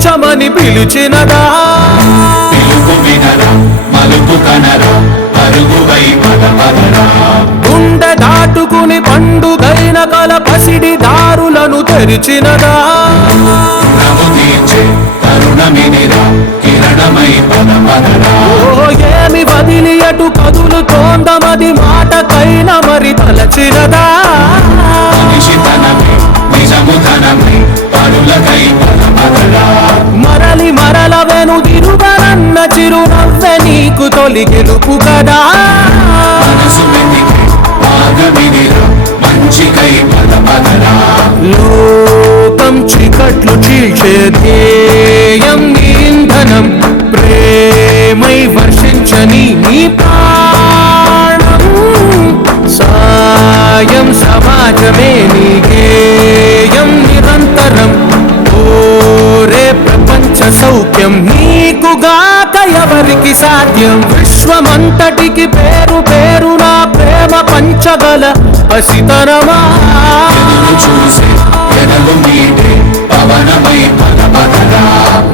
కూర్చమని పిలిచినదా పిలుపు వినరా మలుపు కనరా పరుగువై పదపదరా గుండె దాటుకుని పండుగైన కల పసిడి దారులను తెరిచినదా నము తీర్చే తరుణమినిరా కిరణమై పదపదరా ఏమి వదిలి అటు కదులుతోందమది మాటకైన మరి తలచినదా మనిషితనమే నిజముధనమే పరులకై పదపదరా మరలి మరల వెనుదిరుగనన్న చిరునవ్వె నీకు తొలి గెలుపు కదా మనసు వెతికే మార్గమిదిరా మంచికై పదపదరా లోకం చీకట్లు చీల్చే ధ్యేయం నీ ఇంధనం ప్రేమై వర్షించని నీ ప్రాణం సాయం సమాజమే నీ గేయం నిరంతరం ఓరే ప్రపంచ సౌఖ్యం నీకుగాక ఎవరికి సాధ్యం విశ్వమంతటికి పేరు పేరు నా ప్రేమ పంచగల పసితనమా ఎదురు చూసే ఎదలు మీటే పవనమై పదపదరా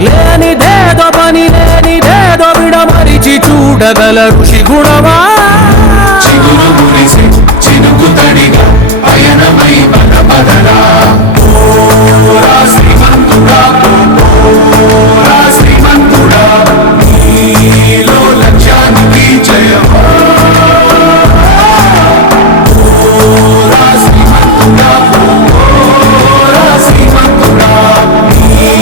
లేనిదేదో పని లేనిదేదో విడమరిచి చూడగల ఋషి గుణమా